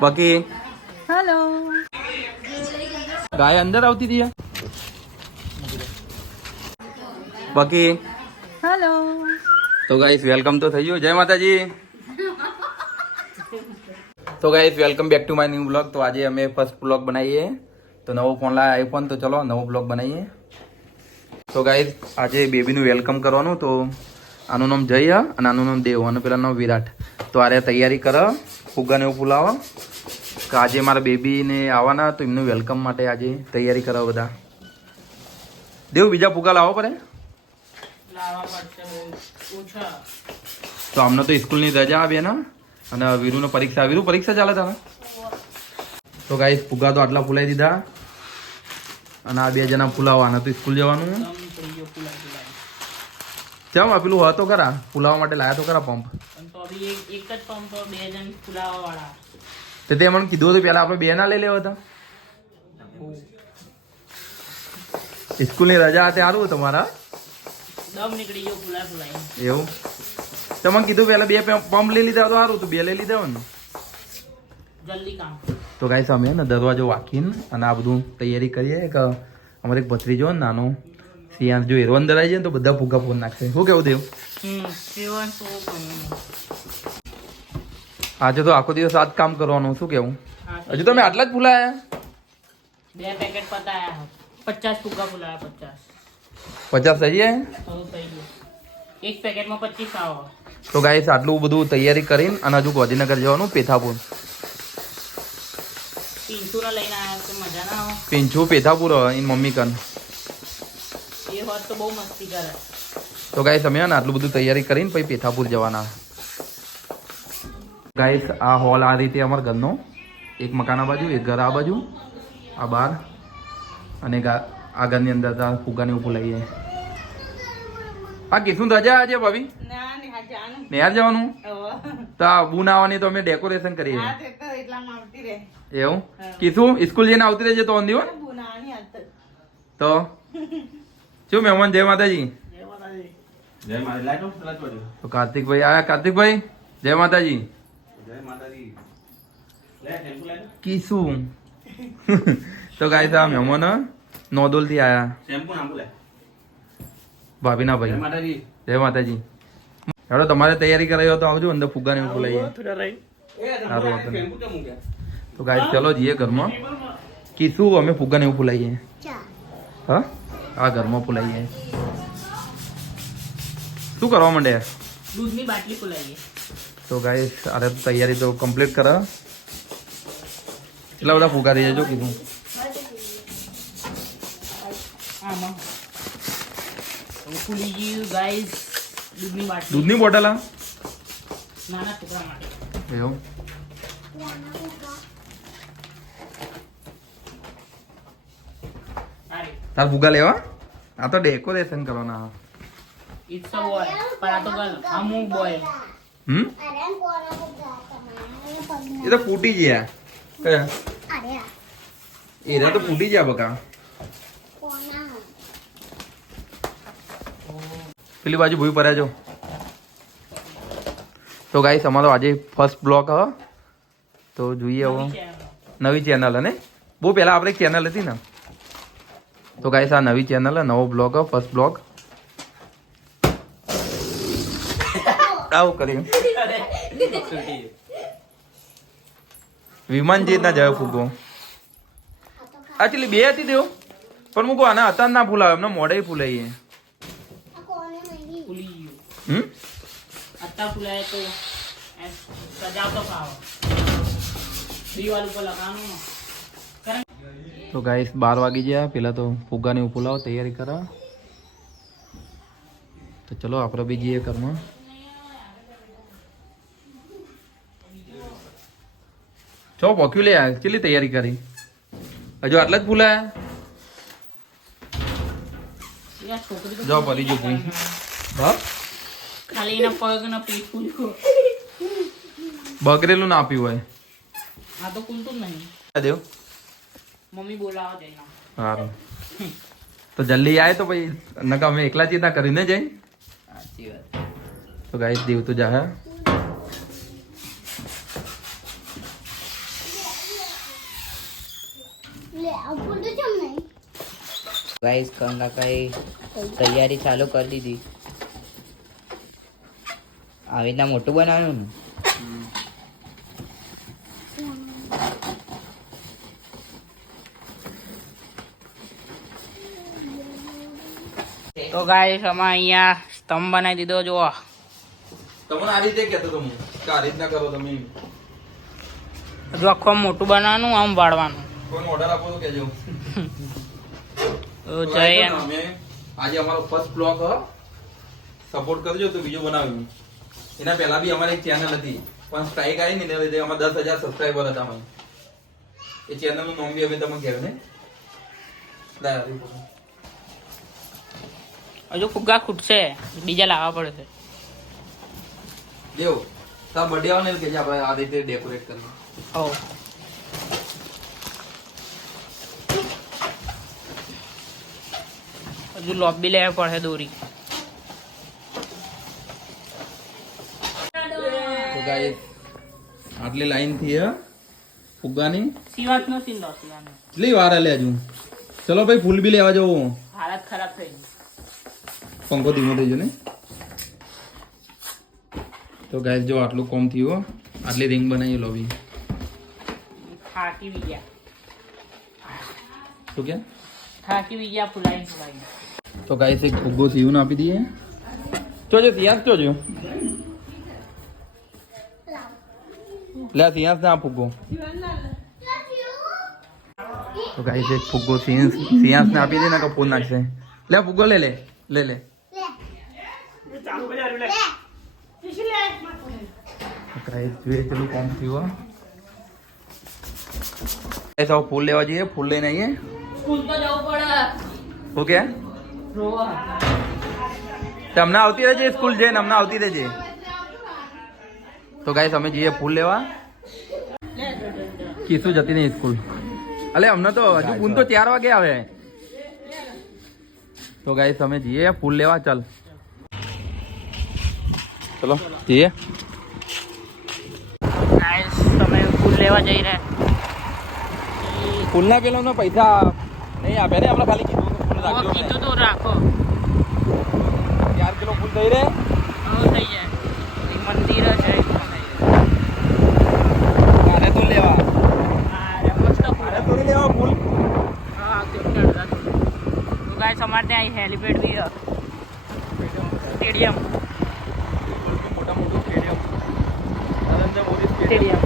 બાકી હેલો ગાય અંદર આવતી હતી બાકી હેલો તો ગાઈસ વેલકમ તો થઈ ગયું. જય માતાજી. તો guys welcome back to my new blog. તો આજે અમે ફર્સ્ટ બ્લોગ બનાવીએ. તો નવો ફોન લાવ્યા આઈફોન, તો ચલો નવો બ્લોગ બનાવીએ. તો ગાઈસ આજે બેબીનું વેલકમ કરવાનું. તો આનું નામ જય અને આનું નામ દેવ અને પેલા નામ વિરાટ. તો આરે તૈયારી કરો, ફુગ્ગાને એવું ફૂલાવો કે આજે મારા બેબીને આવવાના, તો એમનું વેલકમ માટે આજે તૈયારી કરો બધા. દેવ બીજા ફુગ્ગા લાવો પડે. તો અમને તો સ્કૂલની રજા આવે ને, અને વીરુને પરીક્ષા. વીરુ પરીક્ષા ચાલે તારે? તો ગાઈસ ફુગ્ગા તો આટલા ફૂલાઈ દીધા, અને આ 2 જણા ફૂલાવવાના. તો સ્કૂલ જવાનું. ચમ પેલું હતો ખરા ફૂલાવા માટે, લાયા તો ખરા પંપ. તે મને કીધું હતું પેલા આપણે 2 ના લઈ લેવા હતા. સ્કૂલની રજા હતી સારું તમારા એવું. તમને કીધું પેલા 2 પંપ લઈ લીધા તો સારું હતું, 2 લઈ લીધા હોય ને જલ્દી કામ. તો ગાઈસ અમે ને દરવાજો વાંકીને અને આ બધું તૈયારી કરીએ કે અમારે એક ભત્રીજો ને નાનો સિયાન જો હેરો અંદર આવી જાય ને તો બધા ફુગ્ગા ફોન નાખશે. શું કેવું દેવ? આજે તો આખો દિવસ આ જ કામ કરવાનું. શું કેવું? હજુ તમે આટલા જ ફૂલાયા? 2 પેકેટ પતાયા, 50 ફુગ્ગા ફૂલાયા. 50 થઈ જાય? એક પેકેટમાં 25 આવો. તો ગાઈસ આટલું બધું તૈયારી કરીને અને હજુ ગાંધીનગર જવાનું પેથાપુર. પિંચુને લઈને આવ્યા તો મજા ના આવે. પિંચુ પેથાપુર એની મમ્મી કન. એ હોત તો બહુ મસ્તી કરે. તો ગાઈસ અમે ને આટલું બધું તૈયારી કરીને પછી પેથાપુર જવાના. ગાઈસ આ હોલ આ રીતે અમારા ઘરનો, એક મકાન આ બાજુ, એક ઘર આ બાજુ, આ બાર, અને આ ઘરની અંદર ફુગ્ગાને એવું ફૂલાઈએ. આ કીધું રજા આજે ભાભી નેહાર જવાનું. તો આ બુન આવવાની તો અમે ડેકોરેશન કરીએ. એવું કીધું સ્કૂલ જઈને આવતી રહેજે તો ઓન દીવો. તો શું મહેમાન? જય માતાજી. તો કાર્તિકભાઈ આયા. કાર્તિકભાઈ જય માતાજી. કીશું તો ગાય સા મહેમાન નોદોલ થી આયા. ભાભી ના ભાઈ. જય માતાજી. હેડો તમારે તૈયારી કરાવી હોય તો આવજો, અંદર ફુગ્ગા ને ફૂલાઈએ. તો ગાય ચલો જઈએ ઘરમાં. કીશું અમે ફુગ્ગા ને ફૂલાઈએ. હા આ ઘરમાં ફૂલાઈએ. શું કરવા માંડે? દૂધની બાટલી ફૂલાઈએ. તો ગાઈસ અરે તૈયારી તો કમ્પ્લીટ કરો. એટલા બધા ફુગા થઈ જજો કીધું. ફૂલી ગયું ગાઈસ. દૂધની બાટલી. દૂધની બોટલ આ નાના છોકરા માટે. એવું. તાર ફુગા લેવા? આ તો ડેકોરેશન કરવાના. It's a boy. પણ આ તો ગર્લ. અમુ બોય. એ તો ફૂટી ગયા. કયા? એના તો ફૂટી ગયા બકા. પેલી બાજુ ભૂઈ પરાજો. તો ગાઈસ અમારો આજે ફર્સ્ટ બ્લોગ હ. તો જોઈએ હવે નવી ચેનલ ને બહુ પહેલા આપણે ચેનલ હતી ને. તો ગાઈસ આ નવી ચેનલ નવો બ્લોગ હ, ફર્સ્ટ બ્લોગ. આવું કર્યું વિમાન જે ના જાય ફૂગો. એકચ્યુઅલી 2 હતી દેવ, પણ મૂકો આના હતા ના ફૂલાવે, એમને મોડે ફૂલાઈએ. ફૂલી ગયું. અત્તા ફૂલાય તો સજાવતો ખાવ. દીવાલ ઉપર લગાવવાનું. તો ગાઈસ 12 વાગી ગયા. પેલા તો ફુગ્ગાને ફૂલાવો, તૈયારી કરો. તો ચલો આપણે બી જઈએ ઘરમાં. ચો પોક્યું લે. કેટલી તૈયારી કરી? હજુ આટલા જ ફૂલાયા? જાઓ પડી જો કોઈ. હા ખાલી એના પગ ના પીઠ ફૂલ્યું. બગરેલું ના આપ્યું હોય. આ તો ખુલતું જ નહીં. દેવ મમ્મી બોલાવા જઈને. સારું તો જલ્દી આય તો ભાઈ, નકા અમે એકલા ચિંતા કરીને જઈ. સાચી વાત. તો ગાઈસ દેવ તો જા. ગાઈસ કાકાએ તૈયારી ચાલુ કરી દીધી. આવી રીતના મોટું બનાવ્યું ને. તો ગાઈસ અમે અહીંયા સ્તંભ બનાવી દીધો જુઓ. તમને આ રીતે કહેતો તો હું કે આ રીતના કરો તમે. હજુ આખું આમ મોટું બનાવવાનું આમ વાળવાનું. કોઈ ઓર્ડર આપો તો કહેજો. તો જય અમે આજે અમારો ફર્સ્ટ બ્લોગ સપોર્ટ કરજો તો બીજો બનાવ્યું. એના પહેલા બી અમારી એક ચેનલ હતી પણ સ્ટ્રાઇક આવી ને એના લીધે અમારે 10,000 સબસ્ક્રાઇબર હતા અમે. એ ચેનલ નું નામ બી હવે તમે કહેવું ને. હજુ ફુગ્ગા ખૂટશે, બીજા લાવવા પડશે. દેવ તાર બર્થડે આવે ને કે આપણે આ રીતે ડેકોરેટ કરીએ. હો હજુ લોબી લેવા પડશે દોરી. તો ગાઈસ આટલી લાઈન થી ફુગ્ગાની સિવાત નો સીન લો સિવાનો. કેટલી વાર લે હજુ. ચલો ભાઈ ફૂલ બી લેવા જવું. હાલત ખરાબ થઈ ગઈ. પંખો ધીમો થઈ ગયો ને. તો ગાઈસ જો આટલું કોમ થયું. આટલી રિંગ બનાવી લોબી. થાકી બી ગયા. શું કે થાકી બી ગયા ફુલાઈ ફુલાઈ. તો ગાઈસ એક ફુગ્ગો સીવું આપી દઈએ. જોજો સિયાસ જોજો. લે સિયાસ ના ફુગ્ગો. તો ગાઈસ એક ફુગ્ગો સિયાસ ને આપી દે ને કે ફોન નાખશે. લે ફુગ્ગો લે લે લે લે. ગાઈસ જોઈએ ચલો કોમ થયું. ऐसा फूल लेवा चाहिए. फूल लेने आइए. સ્કૂલ તો જવું પડે. ઓકે રોવા. તમને આવતી રહેજે સ્કૂલ જઈને. અમને આવતી રહેજે. તો ગાઈસ અમે જઈએ ફૂલ લેવા. કીસું જતી નહીં સ્કૂલ. અલે અમને તો હજુ ફૂલ તો 4 વાગે આવે. તો ગાઈસ અમે જઈએ ફૂલ લેવા. ચાલ ચલો જઈએ. ગાઈસ તમે ફૂલ લેવા જઈ રહ્યા. ફૂલના પેલો પૈસા નહીં આપે ને. આપણે ખાલી કીધું ફૂલ રાખજો. કીધું તો રાખો. 4 કિલો ફૂલ થઈ રહે. થઈ જાય. મંદિર છે કારે તો લેવા. મસ્ત કારે તો લેવા ફૂલ. હા તો ગાઈસ અમારે ત્યાં હેલિપેડ બી સ્ટેડિયમ. મોટા મોટું stadium. Narendra Modi stadium.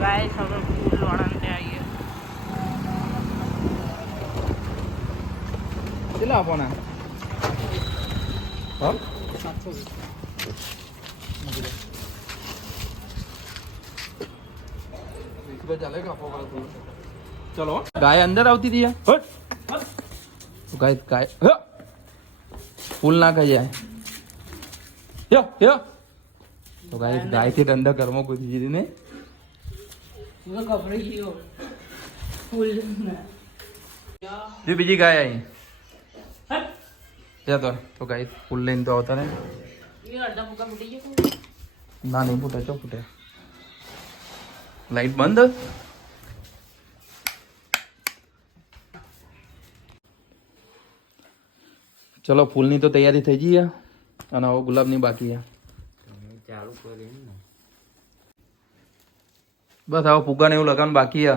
Guys હવે ફૂલ વાળાને ત્યાં આવીએ. કેટલા આપવાના? હા 700 ચાલે કે આપવા વાળા. ચલો ગાય અંદર આવતી હતી. ગાય ગાય ફૂલ ના ખાઈ જાય. તો ગાય ગાય થી ઠંડા ઘરમાં કોઈ દીધી ને. હું તો ગભરાઈ ગયો. ફૂલ જો બીજી ગાય આવી. તો ગાય ફૂલ લઈને તો આવતા ને. એ અડધા ફૂકા ફૂટી ગયો. ના નહીં ફૂટે. ચો ફૂટે. લાઈટ બંધ. ચલો ફૂલની તો તૈયારી થઈ ગઈ. અને હવે ગુલાબની બાકી છે. ચાલુ કરી બસ હવે ફુગ્ગાને એવું લગાવવાનું બાકી છે.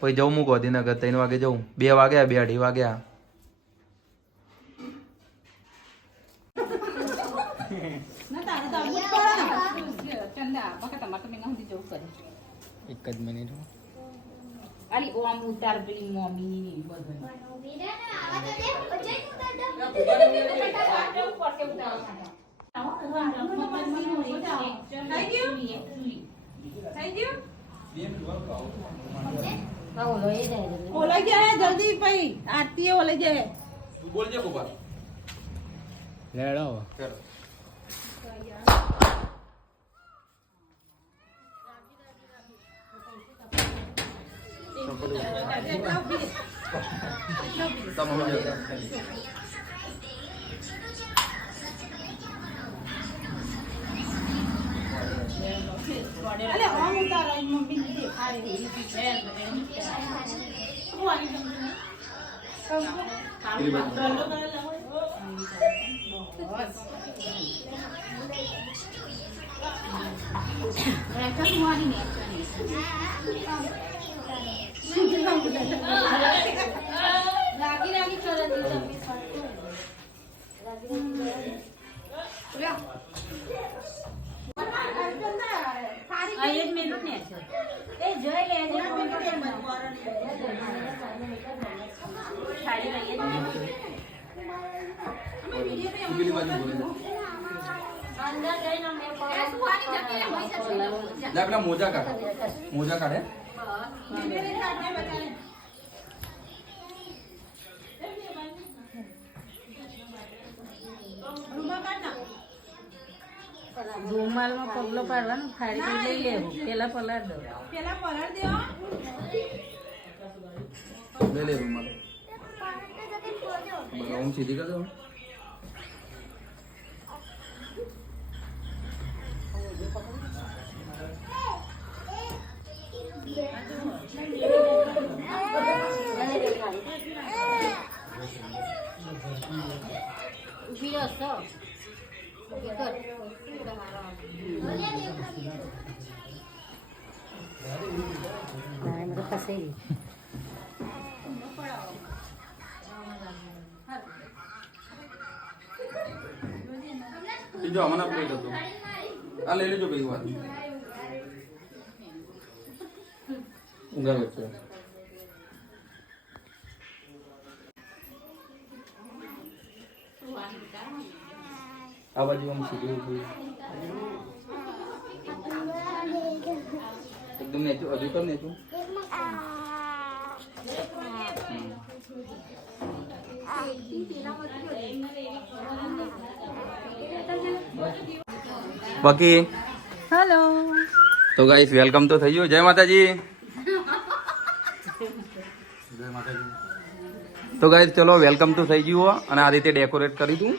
પછી જવું હું ગાંધીનગર 3 વાગે જવું. 2 વાગ્યા 2:30 વાગ્યા. એક જ મિનિટ. અલી ઓ આમ ઉતાર પેલી મમ્મી બધું. ઓલા ગયા જલ્દી ભાઈ આરતી ઓલે જાય. બોલજે ગોપાલ. લેડો. પેલી બાજુ. પેલી બાજુ બોલે. જા પેલા મોજા કાઢ. મોજા કાઢે. રૂમાલમાં પગલો પાડવાનો ખારી લઈ લેવું પેલા પલાળ દો પેલા પલાળ દો લે લે રૂમાલ. હું સીધી કરી દઉં. જો મને પ્લેટ હતો આ લઈ લેજો ભાઈ વાત ઉંગર વચ્ચે આ બાજુ આમ સીધું ઊભું એકદમ નેચું હજુ કર નેચું બાકી હેલો તો ગાઈસ વેલકમ તો થઈ ગયું. જય માતાજી. તો ગાઈસ ચલો વેલકમ તો થઈ ગયું અને આ રીતે ડેકોરેટ કરી દઉં.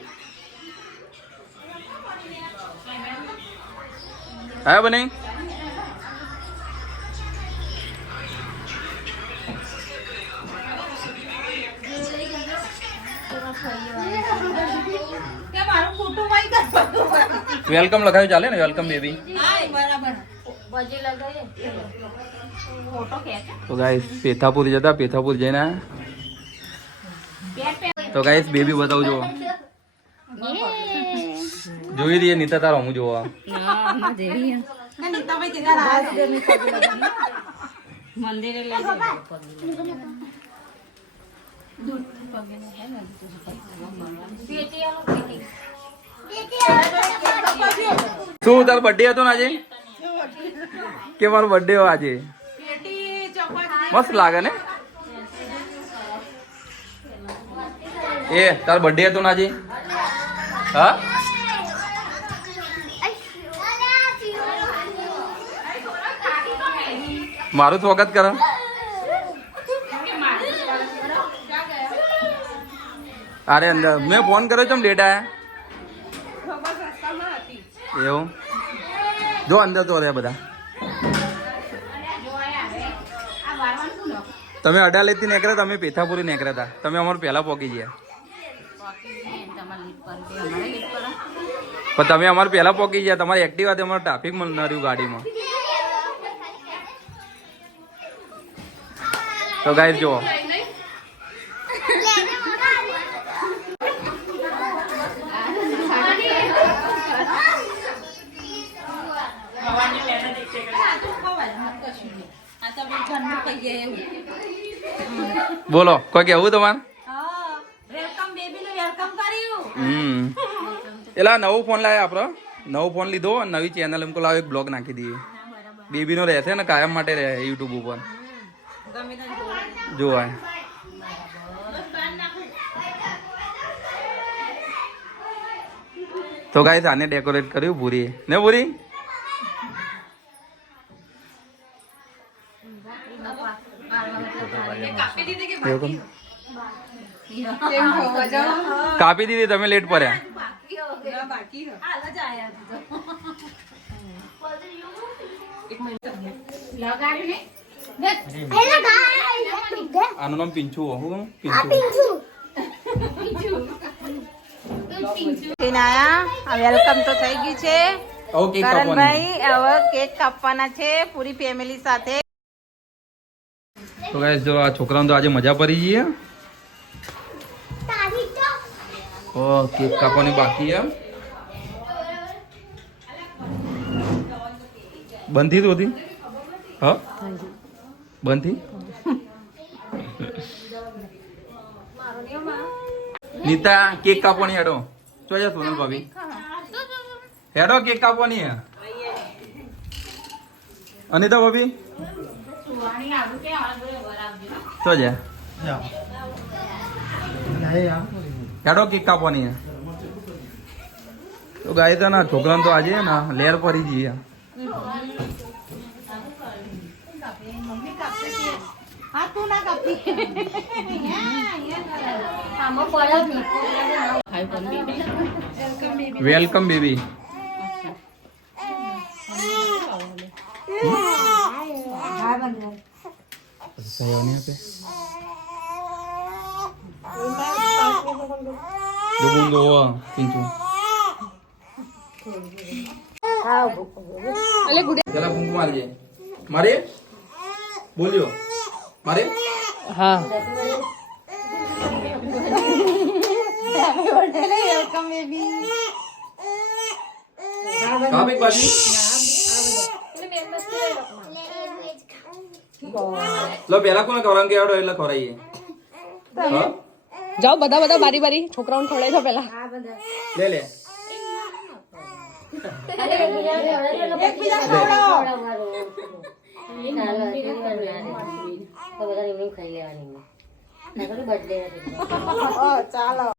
હા બને વેલકમ લખાયું ચાલે ને વેલકમ બેબી. તો ગાઈસ પેથાપુર જતા પેથાપુર જઈને તો ગાઈસ બેબી બતાવજો જોઈ દઈએ નીતા તારો હું જોવા મંદિરે લઈ શું તારો બર્થડે હતો ને આજે કે મારો બર્થડે આજે મસ્ત લાગે ને એ તારો બર્થડે હતો ને આજે હા મારું સ્વાગત કરો અરે અંદર મેં ફોન કર્યો છે લેટ આયા એવું જો અંદર તો રહ્યા બધા તમે અડાલેથી નીકળ્યા તમે પેથાપુરી નીકળ્યા હતા તમે અમારું પહેલા પહોંચી ગયા પણ તમે અમારે પહેલા પહોંચી ગયા તમારી એક્ટિવા અમારે ટ્રાફિક ન રહ્યું ગાડીમાં તો ગાઈસ જુઓ બોલો કોઈ કેવું તમારે એલા નવું ફોન લાવ્યા આપડે નવો ફોન લીધો નવી ચેનલ એમ લાવો એક બ્લોગ નાખી દઈએ બેબી નો રહેશે ને કાયમ માટે રહે યુટ્યુબ ઉપર જોવાય તો ગાઈસ આને ડેકોરેટ કર્યું પૂરી ને પૂરી કાપી દીધી તમે લેટ પડ્યા આનું નામ પિંચુ હું પિંચુ વેલકમ તો થઈ ગયું છે ઓકે કાપવાની કરણભાઈ હવે કેક કાપવાના છે પૂરી ફેમિલી સાથે. તો ગાઈસ જો આ છોકરાઓને તો આજે મજા પડી ગઈ ઓ કેક કાપવાની બાકી છે બંધ થી હતી હા બંધ થી નીતા કેક કાપવાની હેડો ચો જા સોનલ ભાભી હેડો કેક કાપવાની હે અનિતા ભાભી ચો જા હેડો કેક કાપવાની હે તો ગાય તો ના છોકરાને તો આજે ના લેર પડી જઈએ વેલકમ બેબી પેલા કુંકુ મારજે મારે બોલ્યો મારે હા કાપી બાજી લો પેલા કોને ખવડાવ કે આવડો એટલે ખવડાવીએ જાઓ બધા બારી બારી છોકરાઓને ખવડાવી દો પેલા લે લે ચાલો